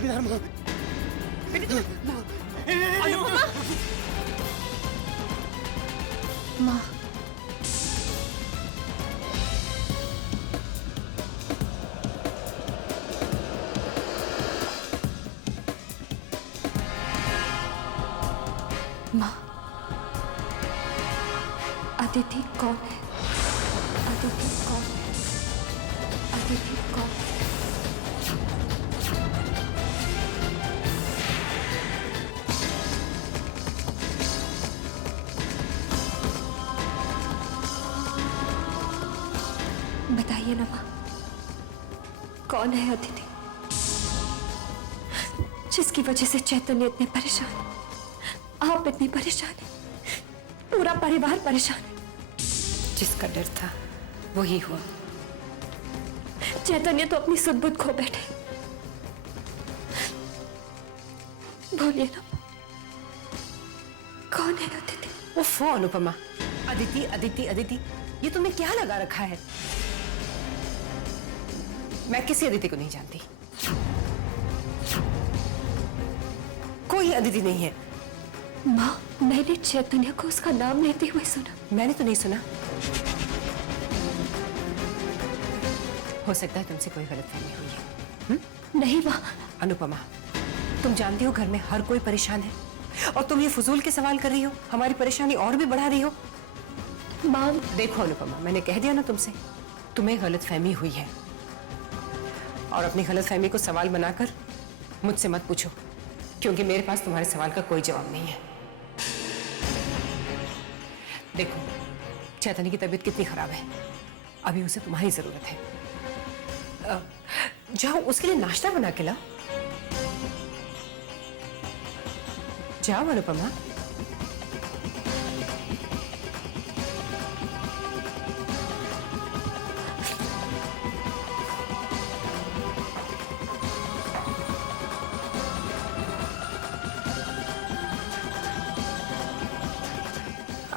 लेके माँ। अनुपमा। माँ, माँ, अदिति कौन है? अदिति कौन है? अदिति कौन है? बताइए ना माँ, कौन है अदिति जिसकी वजह से चैतन्य इतने परेशान, आप इतनी परेशान है, पूरा परिवार परेशान है? जिसका डर था वही हुआ। चैतन्य तो अपनी सुध-बुध खो बैठे। बोलिए ना, कौन है अदिति? ओफो अनुपमा, अदिति अदिति अदिति, ये तुमने क्या लगा रखा है? मैं किसी अदिति को नहीं जानती, कोई अदिति नहीं है। माँ, मैंने चैतन्य को उसका नाम लेते हुए सुना। मैंने तो नहीं सुना। हो सकता है तुमसे कोई गलतफहमी हुई है। नहीं माँ। अनुपमा, तुम जानती हो घर में हर कोई परेशान है और तुम ये फजूल के सवाल कर रही हो, हमारी परेशानी और भी बढ़ा रही हो। माँ देखो अनुपमा, मैंने कह दिया ना तुमसे, तुम्हें गलतफहमी हुई है और अपनी गलतफहमी को सवाल बनाकर मुझसे मत पूछो, क्योंकि मेरे पास तुम्हारे सवाल का कोई जवाब नहीं है। देखो, चैतन्य की तबीयत कितनी खराब है, अभी उसे तुम्हारी जरूरत है। जाओ उसके लिए नाश्ता बना के लाओ। जाओ अनुपमा।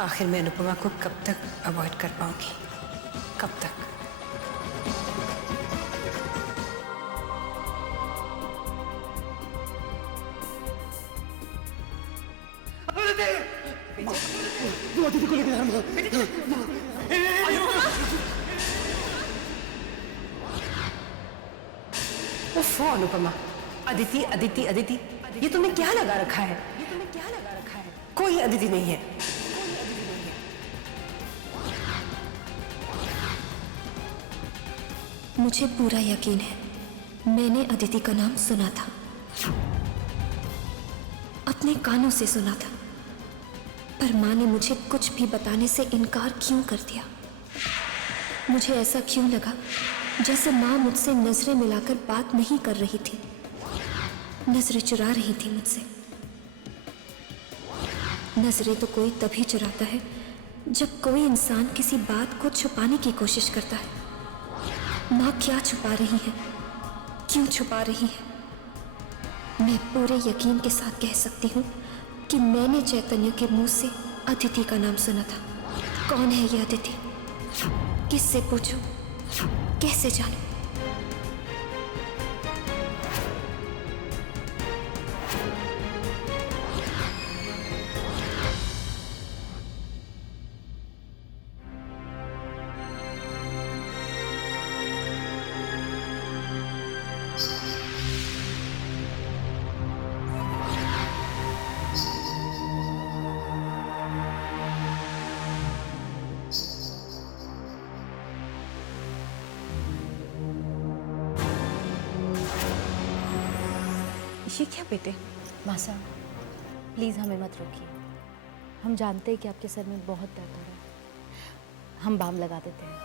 आखिर मैं अनुपमा को कब तक अवॉइड कर पाऊंगी? कब तक? वो अदिति को लेके माँ। ओफो अनुपमा, अदिति अदिति अदिति, ये तुमने क्या लगा रखा है? कोई अदिति नहीं है। मुझे पूरा यकीन है, मैंने अदिति का नाम सुना था, अपने कानों से सुना था, पर माँ ने मुझे कुछ भी बताने से इनकार क्यों कर दिया? मुझे ऐसा क्यों लगा जैसे माँ मुझसे नजरें मिलाकर बात नहीं कर रही थी, नजरें चुरा रही थी मुझसे। नजरें तो कोई तभी चुराता है जब कोई इंसान किसी बात को छुपाने की कोशिश करता है। माँ क्या छुपा रही है, क्यों छुपा रही है? मैं पूरे यकीन के साथ कह सकती हूँ कि मैंने चैतन्य के मुंह से अदिति का नाम सुना था। कौन है ये अदिति? किससे पूछूं? कैसे जानूं? ये क्या बेटे? माँ साहब, प्लीज़ हमें मत रोकिए। हम जानते हैं कि आपके सर में बहुत दर्द हो रहा है, हम बाम लगा देते हैं।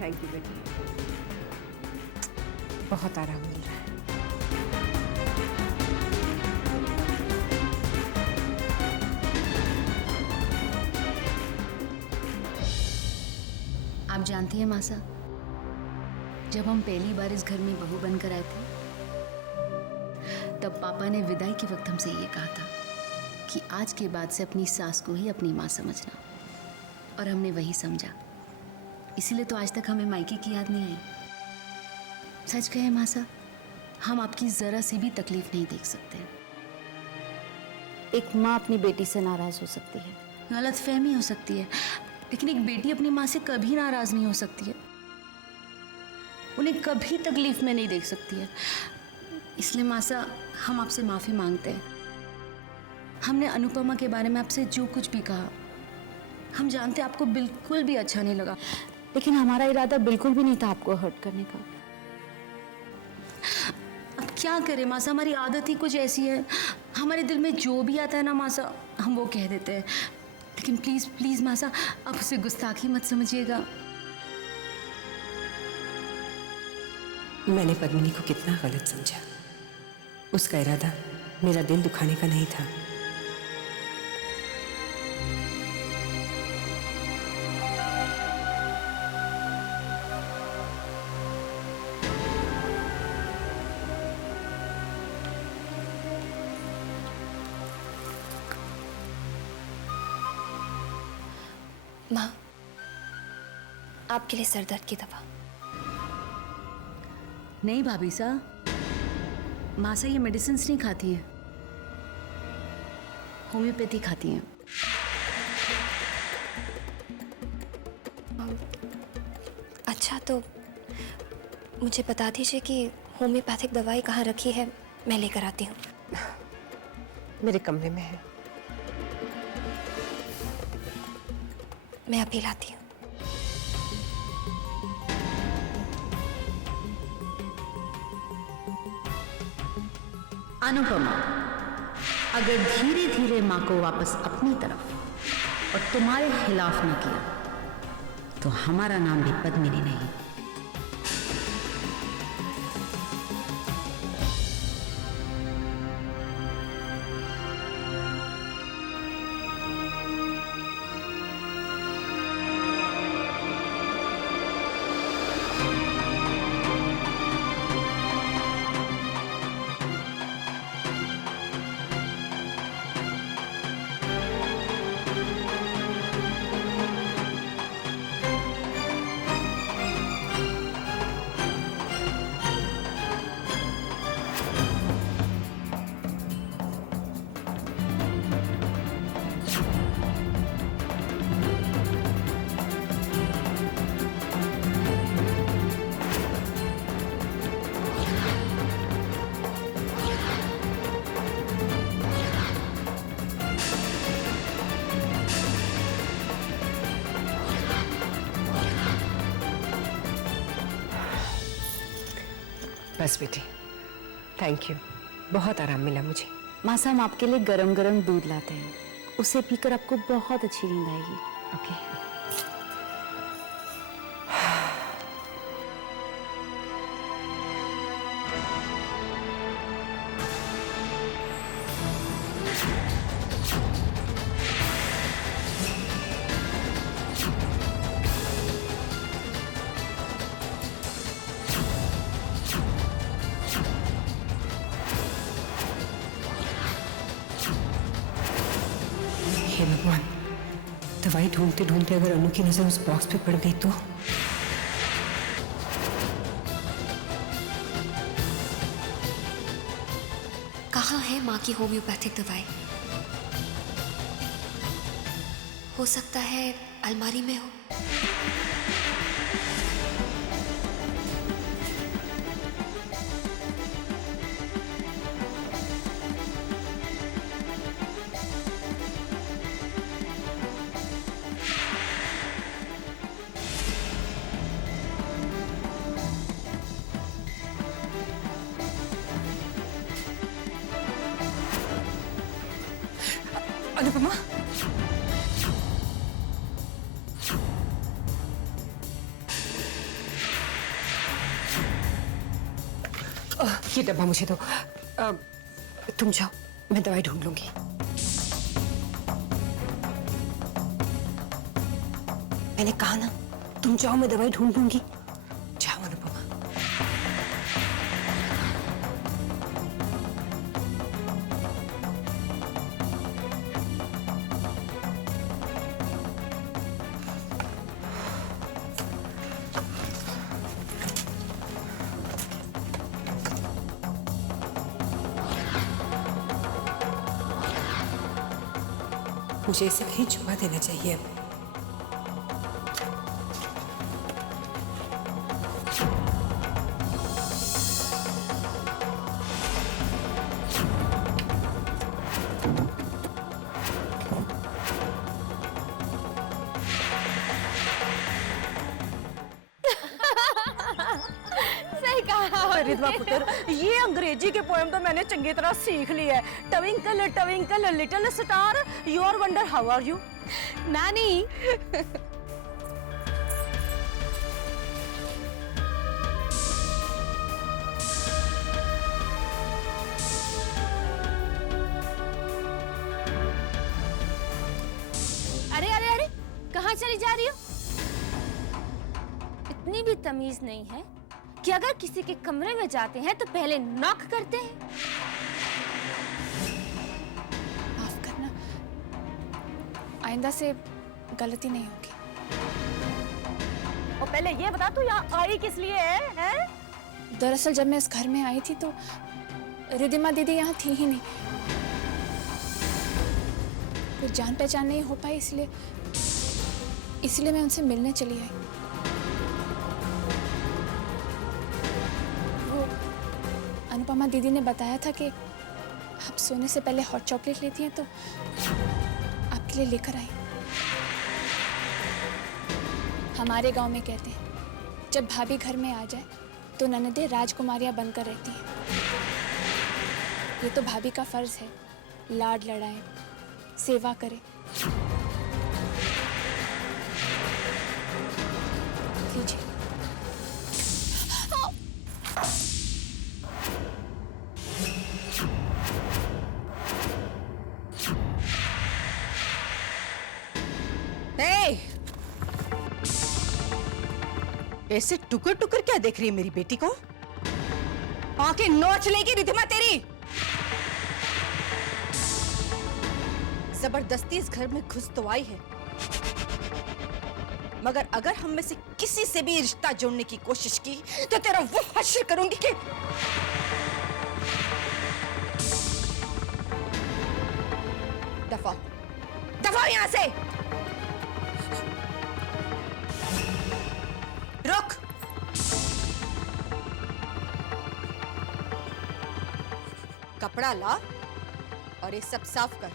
थैंक यू बेटी, बहुत आराम मिल रहा है। आप जानती हैं मासा, जब हम पहली बार इस घर में बहू बनकर आए थे, तब पापा ने विदाई के वक्त हमसे ये कहा था कि आज के बाद से अपनी सास को ही अपनी माँ समझना, और हमने वही समझा। इसीलिए तो आज तक हमें मायके की याद नहीं आई। सच कहे मासा, हम आपकी जरा सी भी तकलीफ नहीं देख सकते। एक माँ अपनी बेटी से नाराज हो सकती है, गलतफहमी हो सकती है, लेकिन एक बेटी अपनी माँ से कभी नाराज नहीं हो सकती है, उन्हें कभी तकलीफ में नहीं देख सकती है। इसलिए मासा, हम आपसे माफी मांगते हैं। हमने अनुपमा के बारे में आपसे जो कुछ भी कहा, हम जानते हैं आपको बिल्कुल भी अच्छा नहीं लगा, लेकिन हमारा इरादा बिल्कुल भी नहीं था आपको हर्ट करने का। अब क्या करें मासा, हमारी आदत ही कुछ ऐसी है, हमारे दिल में जो भी आता है ना मासा, हम वो कह देते हैं। लेकिन प्लीज प्लीज मासा, आप उसे गुस्ताखी मत समझिएगा। मैंने पद्मिनी को कितना गलत समझा। उसका इरादा मेरा दिल दुखाने का नहीं था। माँ, आपके लिए सर दर्द की दवा। नहीं भाभी साहब, मासा ये मेडिसिन नहीं खाती हैं, होम्योपैथी खाती हैं। अच्छा, तो मुझे बता दीजिए कि होम्योपैथिक दवाई कहाँ रखी है, मैं लेकर आती हूँ। मेरे कमरे में है। मैं अभी लाती हूँ। अनुपमा, अगर धीरे धीरे माँ को वापस अपनी तरफ और तुम्हारे खिलाफ न किया, तो हमारा नाम भी पद्मिनी नहीं। बस बेटी, थैंक यू, बहुत आराम मिला मुझे। मासा, हम आपके लिए गरम गरम दूध लाते हैं, उसे पीकर आपको बहुत अच्छी नींद आएगी। ओके? हे भगवान, दवाई ढूंढते ढूंढते अगर अनु की नजर उस बॉक्स पे पड़ गई तो? कहाँ है माँ की होम्योपैथिक दवाई? हो सकता है अलमारी में हो। अनुपमा, ये डब्बा मुझे दो। तुम जाओ, मैं दवाई ढूंढ लूंगी। मैंने कहा ना, तुम जाओ, मैं दवाई ढूंढ लूंगी। जाओ अनुपमा। मुझे इसे कहीं छुपा देना चाहिए अब। सही कहा रिधवा पुत्र, ये अंग्रेजी के पोएम तो मैंने चंगी तरह सीख ली है। Twinkle little star, your wonder how are you. नानी अरे अरे अरे, कहाँ चली जा रही हो? इतनी भी तमीज नहीं है कि अगर किसी के कमरे में जाते हैं तो पहले नॉक करते हैं। माफ करना, आइंदा से गलती नहीं होगी। और पहले ये बता तू यहाँ आई किस लिए है? दरअसल जब मैं इस घर में आई थी तो रिधिमा दीदी यहाँ थी ही नहीं। कुछ जान पहचान नहीं हो पाई, इसलिए मैं उनसे मिलने चली आई। वो अनुपमा दीदी ने बताया था कि आप सोने से पहले हॉट चॉकलेट लेती हैं, तो आपके लिए लेकर आई। हमारे गांव में कहते हैं जब भाभी घर में आ जाए तो ननदें राजकुमारियां बनकर रहती हैं। ये तो भाभी का फर्ज है, लाड लड़ाएं, सेवा करें। लीजिए। ऐसे टुकर टुकर क्या देख रही है मेरी बेटी को? आंखें नोच लेगी रिधिमा तेरी। जबरदस्ती इस घर में घुस तो आई है, मगर अगर हम में से किसी से भी रिश्ता जोड़ने की कोशिश की तो तेरा वो हश्र करूंगी कि दफा दफा यहां से। रुक। कपड़ा ला और ये सब साफ कर।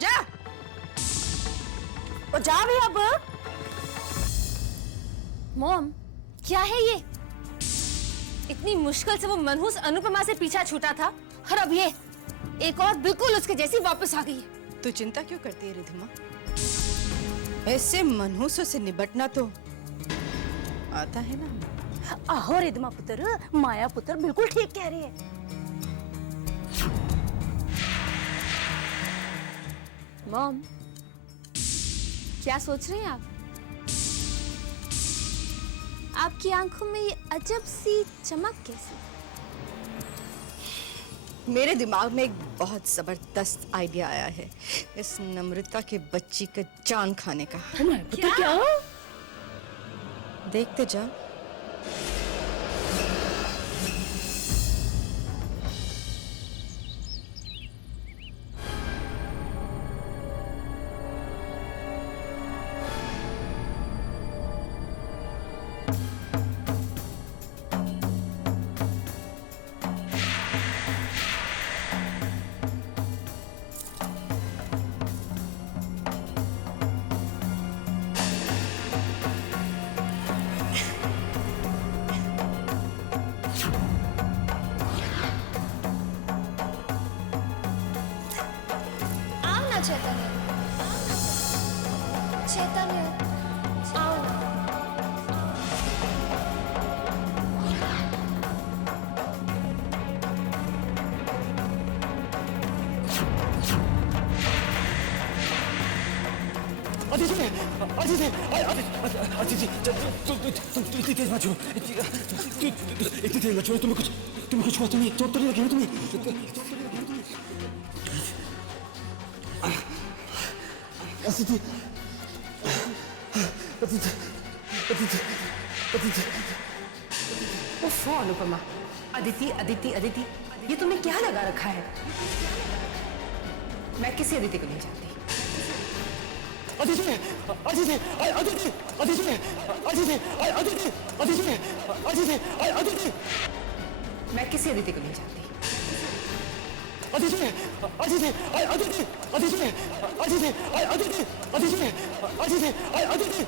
जा। ओ जा भी अब। मॉम, क्या है ये? इतनी मुश्किल से वो मनहूस अनुपमा से पीछा छूटा था और अब ये एक और बिल्कुल उसके जैसी वापस आ गई है। तू चिंता क्यों करती है रिधिमा? ऐसे मनहूसों से निपटना तो आता है ना। आहो रिधिमा पुत्र, माया पुत्र बिल्कुल ठीक कह रही है। मॉम, क्या सोच रहे हैं आप? आपकी आंखों में ये अजब सी चमक कैसी? मेरे दिमाग में एक बहुत जबरदस्त आइडिया आया है इस नम्रता के बच्ची का जान खाने का। पुत्र क्या? देखते जा। अदिति तुम इतनी तेज मत छो, इतनी तेज मत छो, तुम्हें कुछ हुआ तो नहीं, चोट तो नहीं लगी ना तुम्हें? अदिति अदिति अदिति अदिति उफ़ अनुपमा, अदिति अदिति अदिति, ये तुमने क्या लगा रखा है? मैं किसी अदिति को नहीं जानती। अदिति अदिति अदिति अदिति अदिति अदिति अदिति अदिति अदिति, मैं किसी अदिति को नहीं जानती। अदिति अदिति अदिति अदिति अदिति अदिति अदिति अदिति अदिति।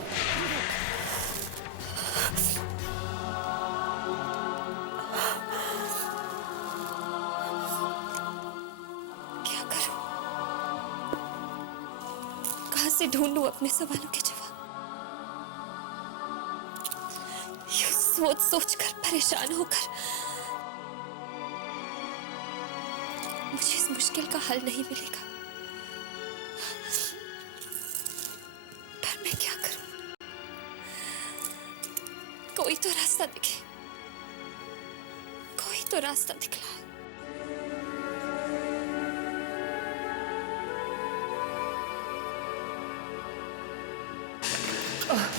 क्या करूं? कहां से ढूंढूं अपने सवालों के जवाब? यूं सोच सोच कर परेशान होकर मुझे इस मुश्किल का हल नहीं मिलेगा। पर मैं क्या करूं? कोई तो रास्ता दिखे, कोई तो रास्ता दिखला है।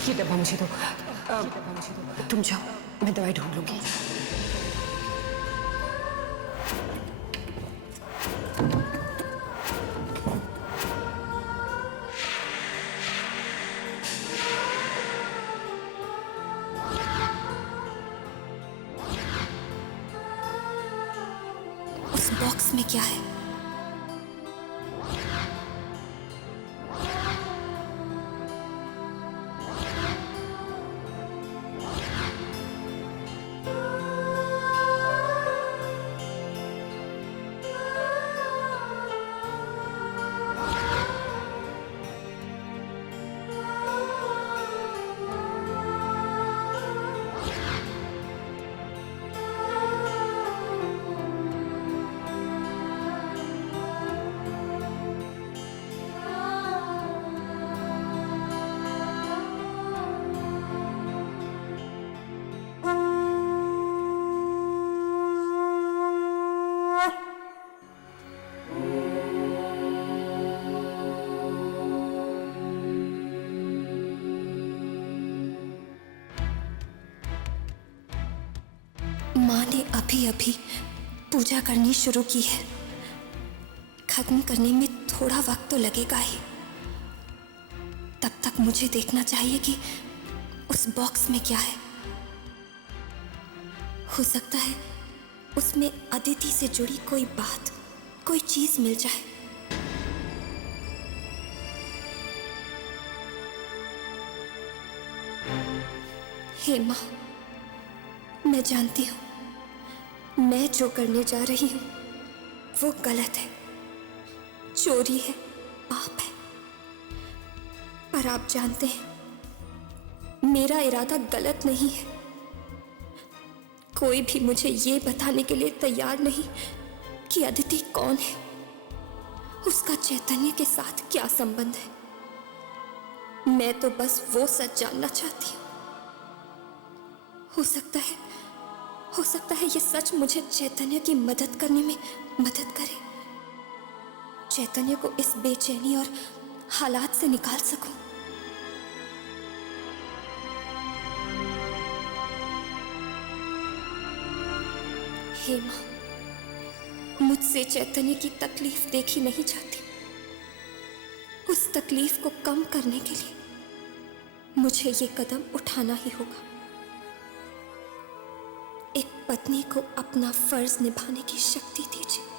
ये डब्बा मुझे दो, तुम जाओ, मैं दवाई ढूंढ लूंगी। उस बॉक्स में क्या है? माँ ने अभी अभी पूजा करनी शुरू की है। खत्म करने में थोड़ा वक्त तो लगेगा ही। तब तक मुझे देखना चाहिए कि उस बॉक्स में क्या है। हो सकता है उसमें अदिति से जुड़ी कोई बात, कोई चीज मिल जाए। हे माँ, मैं जानती हूँ मैं जो करने जा रही हूँ वो गलत है, चोरी है, पाप है। पर आप जानते हैं मेरा इरादा गलत नहीं है। कोई भी मुझे ये बताने के लिए तैयार नहीं कि अदिति कौन है, उसका चैतन्य के साथ क्या संबंध है। मैं तो बस वो सच जानना चाहती हूँ। हो सकता है ये सच मुझे चैतन्य की मदद करने में मदद करे, चैतन्य को इस बेचैनी और हालात से निकाल सकूं। हे मां, मुझसे चैतन्य की तकलीफ देखी नहीं जाती। उस तकलीफ को कम करने के लिए मुझे ये कदम उठाना ही होगा। एक पत्नी को अपना फर्ज निभाने की शक्ति दीजिए।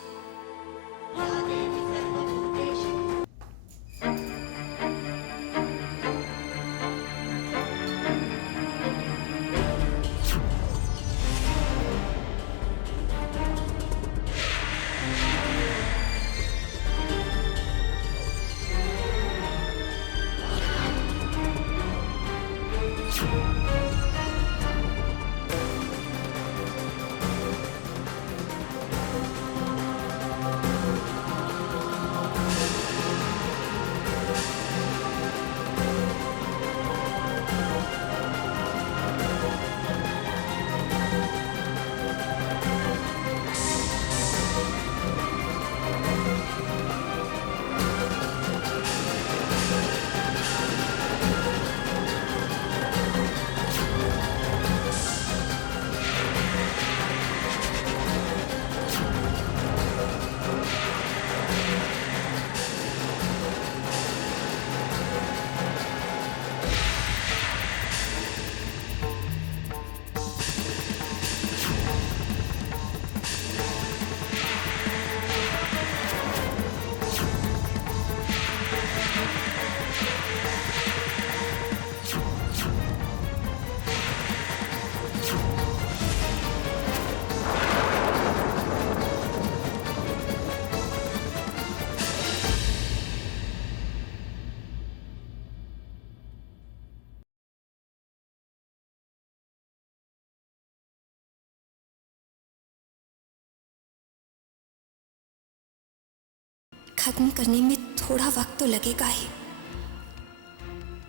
खत्म करने में थोड़ा वक्त तो लगेगा ही।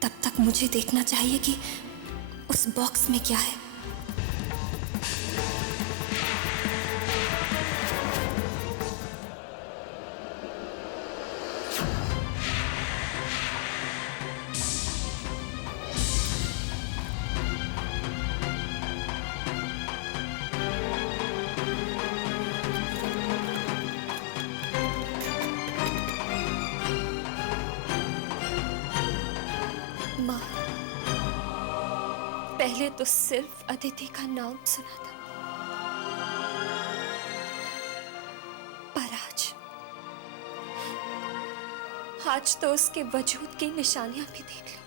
तब तक मुझे देखना चाहिए कि उस बॉक्स में क्या है। माँ, पहले तो सिर्फ अदिति का नाम सुना था, पर आज तो उसके वजूद की निशानियां भी देख ली।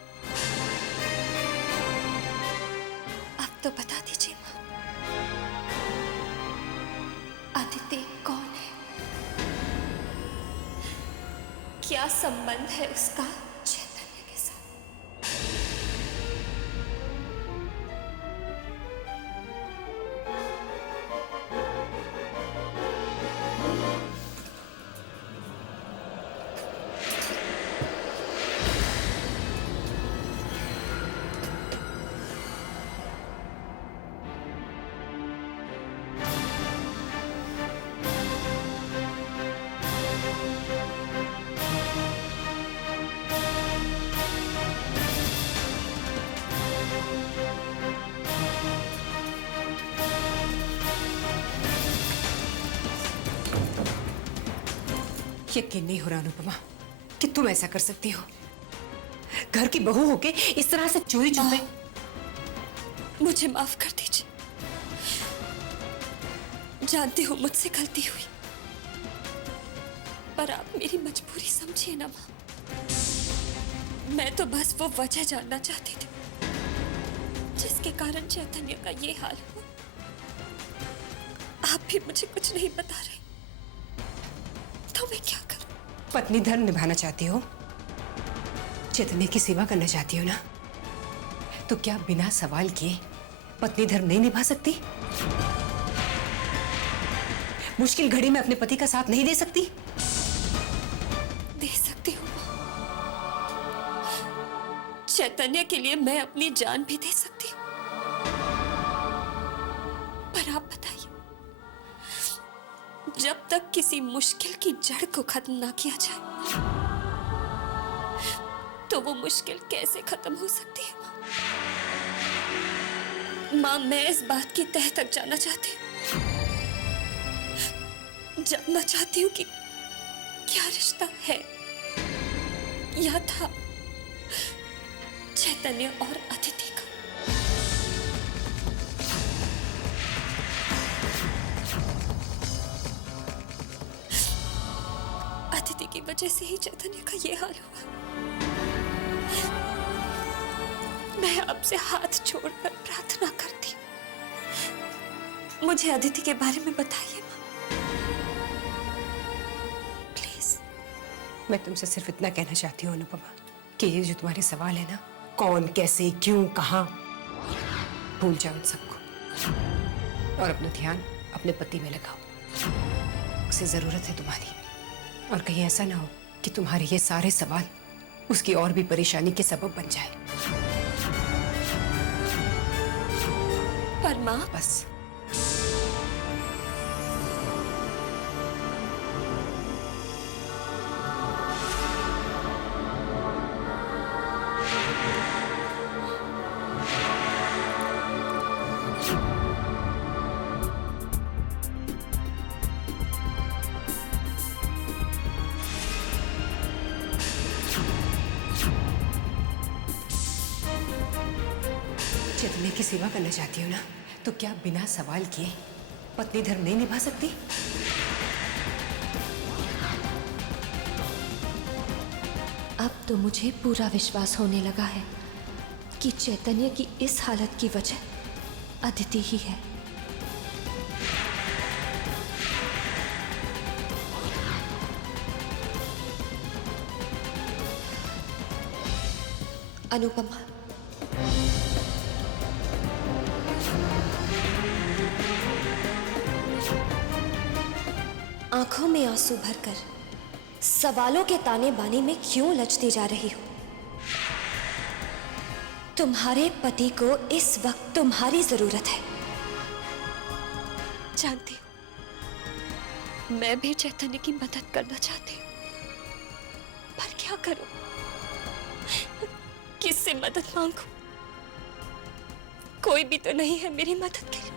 अब तो बता दीजिए माँ, अदिति कौन है? क्या संबंध है उसका चैतन्य के साथ? यकीन नहीं हो रहा अनुपमा कि तुम ऐसा कर सकती हो। घर की बहू होके इस तरह से चोरी छुपे। मुझे माफ कर दीजिए, जानती हूँ मुझसे गलती हुई, पर आप मेरी मजबूरी समझिए ना माँ। मैं तो बस वो वजह जानना चाहती थी जिसके कारण चैतन्य का ये हाल हुआ। आप भी मुझे कुछ नहीं बता रहे, तो मैं क्या करूं? पत्नी धर्म निभाना चाहती हो, चैतन्य की सेवा करना चाहती हो ना, तो क्या बिना सवाल किए पत्नी धर्म नहीं निभा सकती? मुश्किल घड़ी में अपने पति का साथ नहीं दे सकती? दे सकती हूँ माँ। चैतन्य के लिए मैं अपनी जान भी दे सकती हूँ, पर आप बताइए, जब तक किसी मुश्किल की जड़ को खत्म ना किया जाए, तो वो मुश्किल कैसे खत्म हो सकती है माँ? माँ, मैं इस बात की तह तक जाना चाहती हूँ, जानना चाहती हूँ कि क्या रिश्ता है या था चैतन्य और अदिति का। अदिति की वजह से ही चैतन्य का ये हाल हुआ। मैं आपसे हाथ जोड़कर प्रार्थना करती हूँ, मुझे अदिति के बारे में बताइए माँ, प्लीज। मैं तुमसे सिर्फ इतना कहना चाहती हूँ अनुपमा कि ये जो तुम्हारे सवाल है ना, कौन, कैसे, क्यों, कहाँ, भूल जाओ इन सबको और अपना ध्यान अपने पति में लगाओ। उसे जरूरत है तुम्हारी, और कहीं ऐसा ना हो कि तुम्हारे ये सारे सवाल उसकी और भी परेशानी के सबब बन जाए। पर माँ, बस चैतन्य की सेवा करना चाहती हो ना, तो क्या बिना सवाल किए पत्नी धर्म नहीं निभा सकती? अब तो मुझे पूरा विश्वास होने लगा है कि चैतन्य की इस हालत की वजह अदिति ही है। अनुपमा, आंखों में आंसू भरकर सवालों के ताने बाने में क्यों उलझती जा रही हो? तुम्हारे पति को इस वक्त तुम्हारी जरूरत है। जानती हूं, मैं भी चैतन्य की मदद करना चाहती हूँ, पर क्या करूं? किससे मदद मांगूं? कोई भी तो नहीं है मेरी मदद के लिए।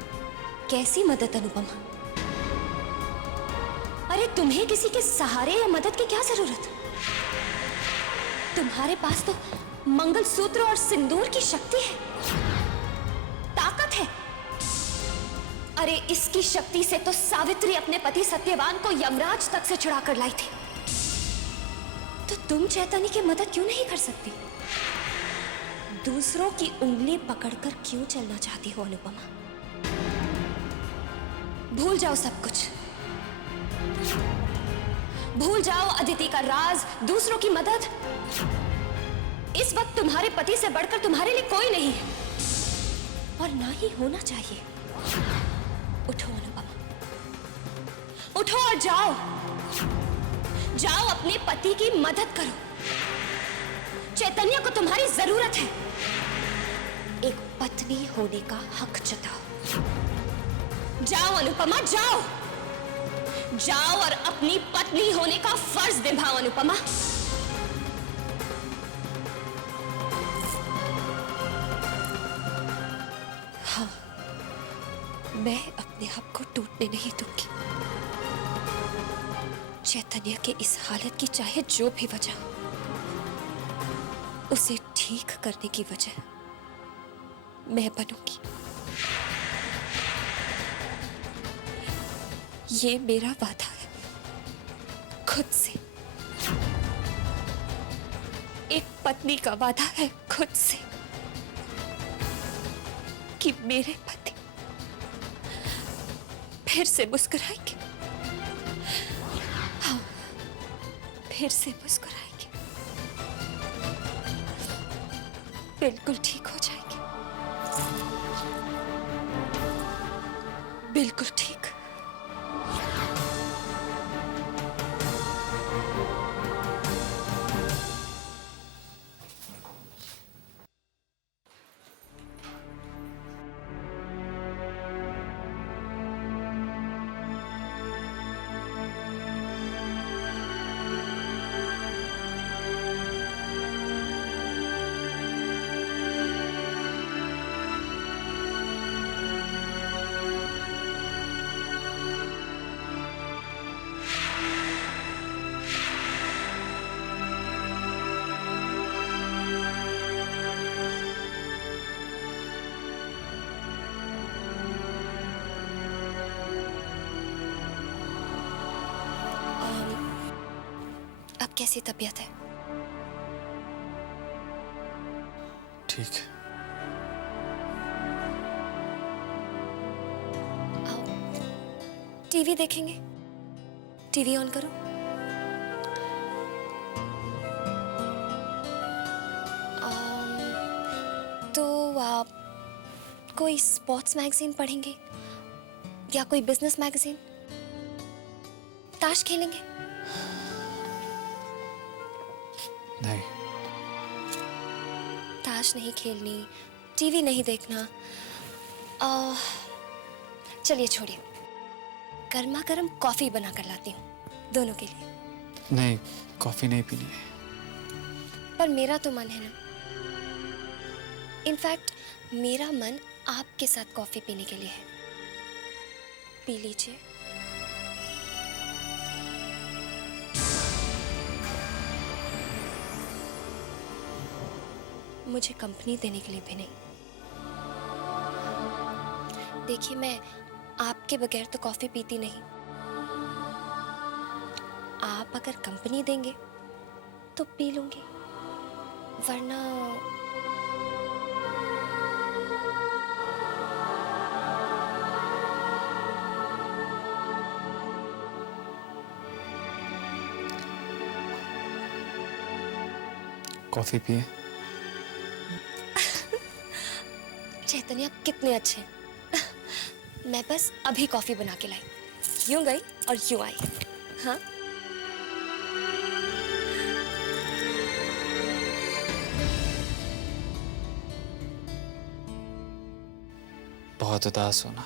कैसी मदद अनुपमा? अरे तुम्हें किसी के सहारे या मदद की क्या जरूरत? तुम्हारे पास तो मंगलसूत्र और सिंदूर की शक्ति है, ताकत है। अरे इसकी शक्ति से तो सावित्री अपने पति सत्यवान को यमराज तक से छुड़ा कर लाई थी। तो तुम चैतन्य की मदद क्यों नहीं कर सकती? दूसरों की उंगली पकड़कर क्यों चलना चाहती हो अनुपमा? भूल जाओ सब कुछ। भूल जाओ अदिति का राज, दूसरों की मदद। इस वक्त तुम्हारे पति से बढ़कर तुम्हारे लिए कोई नहीं है, और ना ही होना चाहिए। उठो अनुपमा, उठो और जाओ। जाओ अपने पति की मदद करो। चैतन्य को तुम्हारी जरूरत है। एक पत्नी होने का हक जताओ। जाओ अनुपमा, जाओ। जाओ और अपनी पत्नी होने का फर्ज निभाओ अनुपमा। हाँ, मैं अपने आप को टूटने नहीं दूंगी। चैतन्य के इस हालत की चाहे जो भी वजह, उसे ठीक करने की वजह मैं बनूंगी। ये मेरा वादा है खुद से। एक पत्नी का वादा है खुद से कि मेरे पति फिर से मुस्कुराएंगे। हाँ, फिर से मुस्कुराएंगे। बिल्कुल ठीक हो जाएंगे। बिल्कुल ठीक। अब कैसी तबीयत है? ठीक है। टीवी देखेंगे? टीवी ऑन करो। तो आप कोई स्पोर्ट्स मैगजीन पढ़ेंगे या कोई बिजनेस मैगजीन? ताश खेलेंगे? नहीं। ताश नहीं खेलनी, टीवी नहीं देखना। चलिए छोड़िए, गर्मा गर्म कॉफी बना कर लाती हूँ दोनों के लिए। नहीं, कॉफी नहीं पीनी है। पर मेरा तो मन है ना। इनफैक्ट मेरा मन आपके साथ कॉफी पीने के लिए है। पी लीजिए। मुझे कंपनी देने के लिए भी नहीं। देखिए, मैं आपके बगैर तो कॉफी पीती नहीं। आप अगर कंपनी देंगे तो पी लूंगी, वरना कॉफी पिए। चैतन्य, आप कितने अच्छे हैं। मैं बस अभी कॉफी बना के लाई, यूं गई और यूं आई। हाँ, बहुत उदास हो ना?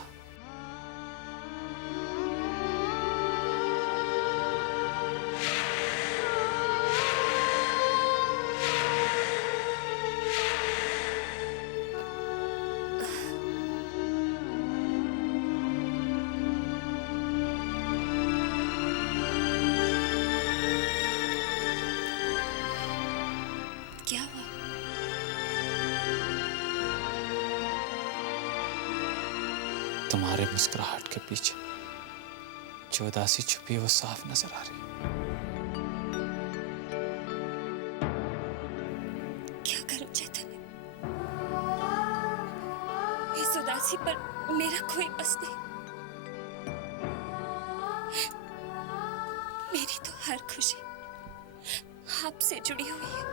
क्या हुआ? तुम्हारे मुस्कुराहट के पीछे जो उदासी छुपी है वो साफ नजर आ रही है। क्या करूं चैतन्य? इस उदासी पर मेरा कोई बस नहीं। मेरी तो हर खुशी आपसे जुड़ी हुई है,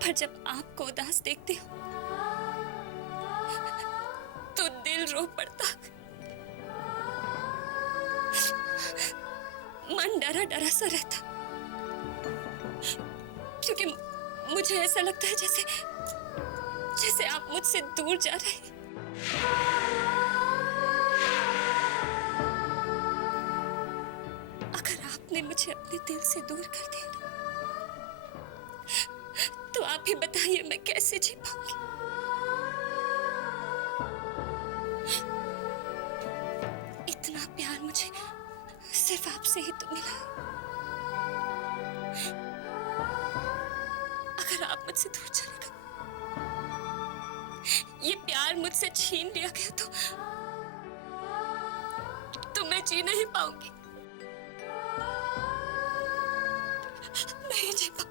पर जब आपको उदास देखती हूँ तो दिल रो पड़ता, मन डरा डरा सा रहता, क्योंकि मुझे ऐसा लगता है जैसे जैसे आप मुझसे दूर जा रहे हैं। अगर आपने मुझे अपने दिल से दूर कर दिया ना, तो आप ही बताइए मैं कैसे जी पाऊंगी। इतना प्यार मुझे सिर्फ आपसे ही तो मिला है। अगर आप मुझसे दूर चले गए, ये प्यार मुझसे छीन लिया गया तो मैं जी नहीं पाऊंगी, नहीं जी पाऊंगी।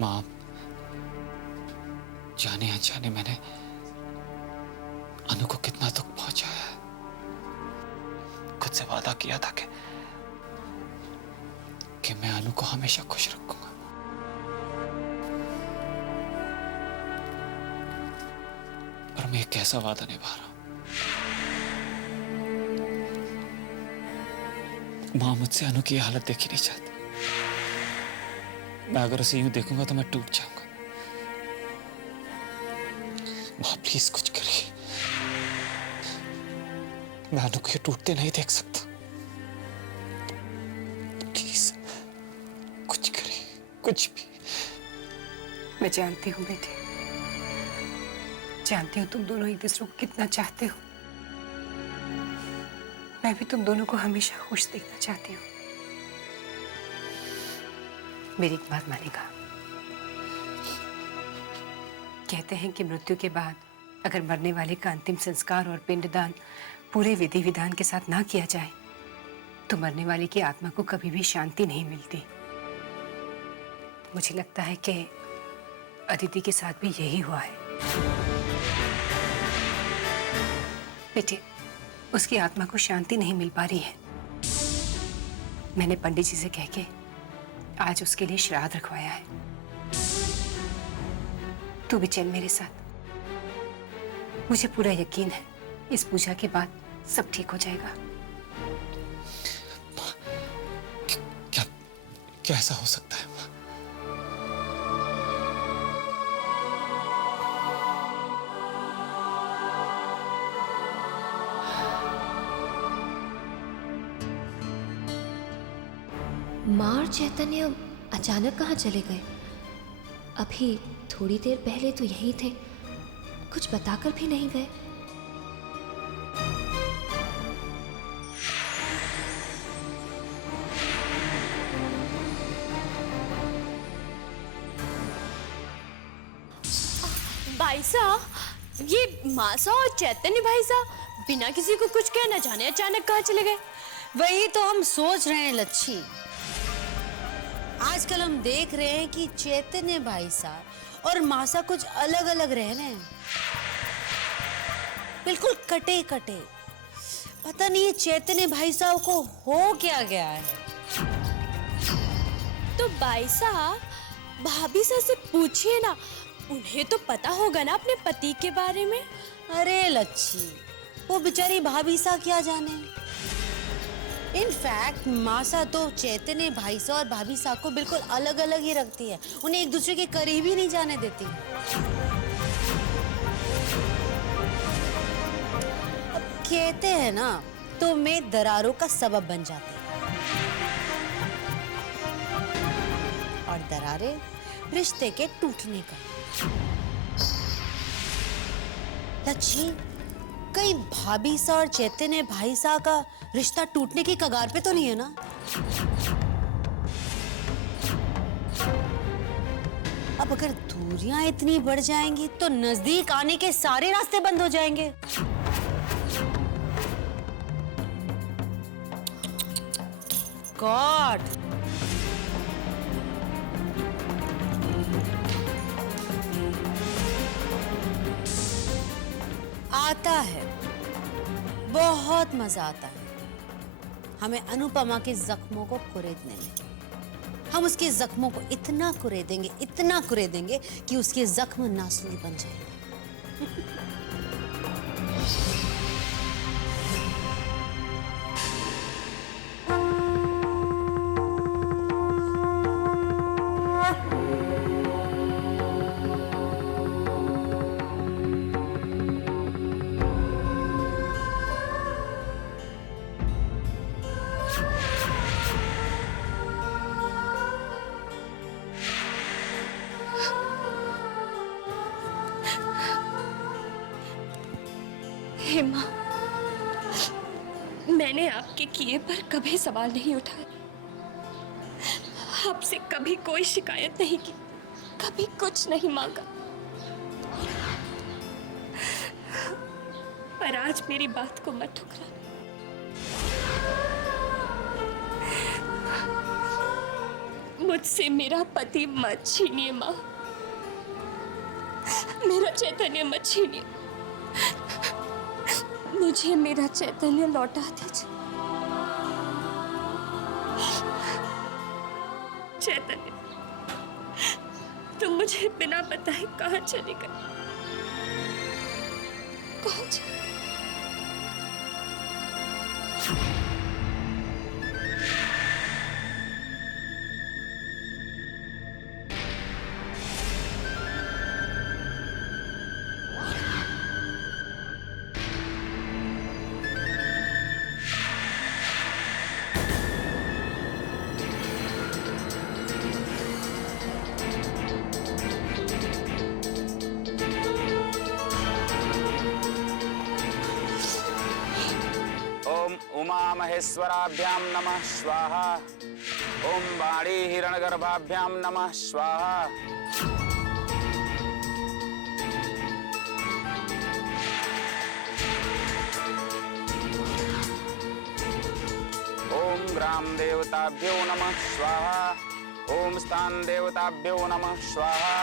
माँ, जाने अनजाने मैंने अनु को कितना दुख पहुंचाया है। खुद से वादा किया था कि मैं अनु को हमेशा खुश रखूंगा। पर मैं कैसा वादा निभा रहा हूं? माँ, मुझसे अनु की हालत देखी नहीं चाहती। मैं अगर उसे यूं देखूंगा तो मैं टूट जाऊंगा। माँ प्लीज कुछ करिए, मैं अनु को टूटते नहीं देख सकता। प्लीज कुछ करिए, कुछ भी। मैं जानती हूँ बेटे, जानती हूँ तुम दोनों एक दूसरे को कितना चाहते हो। मैं भी तुम दोनों को हमेशा खुश देखना चाहती हूँ। मेरी एक बात मानेगा? कहते हैं कि मृत्यु के बाद अगर मरने वाले का अंतिम संस्कार और पिंडदान पूरे विधि विधान के साथ ना किया जाए तो मरने वाले की आत्मा को कभी भी शांति नहीं मिलती। मुझे लगता है कि अदिति के साथ भी यही हुआ है। बेटे, उसकी आत्मा को शांति नहीं मिल पा रही है। मैंने पंडित जी से कह के आज उसके लिए श्राद्ध रखवाया है। तू भी चल मेरे साथ। मुझे पूरा यकीन है इस पूजा के बाद सब ठीक हो जाएगा। क्या क्या ऐसा हो सकता है? माँ और चैतन्य अचानक कहाँ चले गए? अभी थोड़ी देर पहले तो यहीं थे, कुछ बताकर भी नहीं गए। भाई साहब, ये मासा और चैतन्य भाई साहब बिना किसी को कुछ कहे न जाने अचानक कहाँ चले गए? वही तो हम सोच रहे हैं लच्छी। आजकल हम देख रहे हैं कि चैतन्य भाई साहब और मासा कुछ अलग अलग रह रहे हैं, बिल्कुल कटे कटे। पता नहीं ये चैतन्य भाई साहब को हो क्या गया है। तो भाई साहब भाभी से पूछिए ना, उन्हें तो पता होगा ना अपने पति के बारे में। अरे लच्छी, वो बेचारी भाभी सा क्या जाने। इनफैक्ट मासा तो चैतन्य भाई सा और भाभी सा को बिल्कुल अलग अलग ही रखती है, उन्हें एक दूसरे के करीब ही नहीं जाने देती। अब कहते हैं ना, तो में दरारों का सबब बन जाते हैं, और दरारें रिश्ते के टूटने का। लच्छी, कहीं भाभी सा और चैतन्य भाई सा का रिश्ता टूटने की कगार पे तो नहीं है ना? अब अगर दूरियां इतनी बढ़ जाएंगी तो नजदीक आने के सारे रास्ते बंद हो जाएंगे। गॉड, आता है, बहुत मजा आता है हमें अनुपमा के जख्मों को कुरेदने में। हम उसके जख्मों को इतना कुरेदेंगे कि उसके जख्म नासूर बन जाएंगे। हे माँ, मैंने आपके किए पर कभी सवाल नहीं उठाया, आपसे कभी कोई शिकायत नहीं की, कभी कुछ नहीं मांगा। पर आज मेरी बात को मत ठुकरा। मुझसे मेरा पति मत छीनिए माँ, मेरा चैतन्य मत छीनिए, मुझे मेरा चैतन्य लौटा दीजिए। चैतन्य, तुम मुझे बिना बताए कहाँ चले गए? कहाँ चले? उमा महेश्वराभ्याम नमः स्वाहा। ओम वाणी हिरण्यगर्भाभ्याम नमः स्वाहा। ओम ग्राम देवताभ्यो नमः स्वाहा। ओम स्थान देवताभ्यो नमः स्वाहा।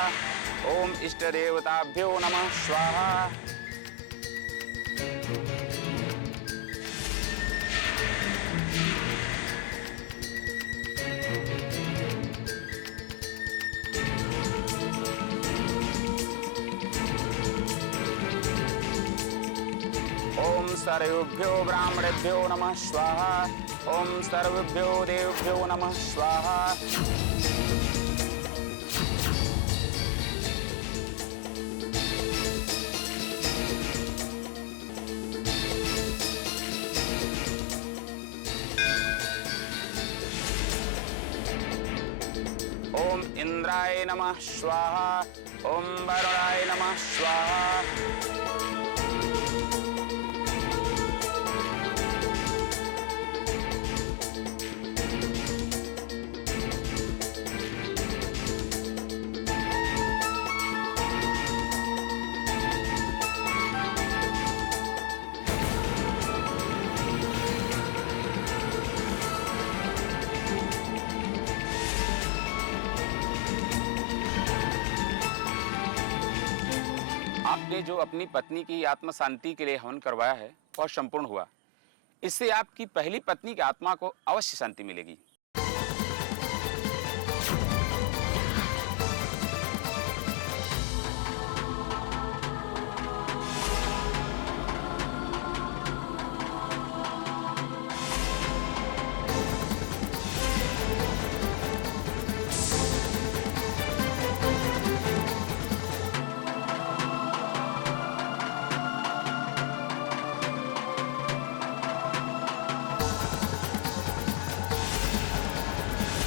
ओम इष्ट देवताभ्यो नमः स्वाहा। ओम सर्वेभ्यो ब्राह्मणेभ्यो नमः स्वाहा। ओम सर्वेभ्यो देवेभ्यो नमः स्वाहा। ओम इंद्राय नमः स्वाहा। ओम वरुणाय नमः स्वाहा। जो अपनी पत्नी की आत्मा शांति के लिए हवन करवाया है वह संपूर्ण हुआ। इससे आपकी पहली पत्नी की आत्मा को अवश्य शांति मिलेगी।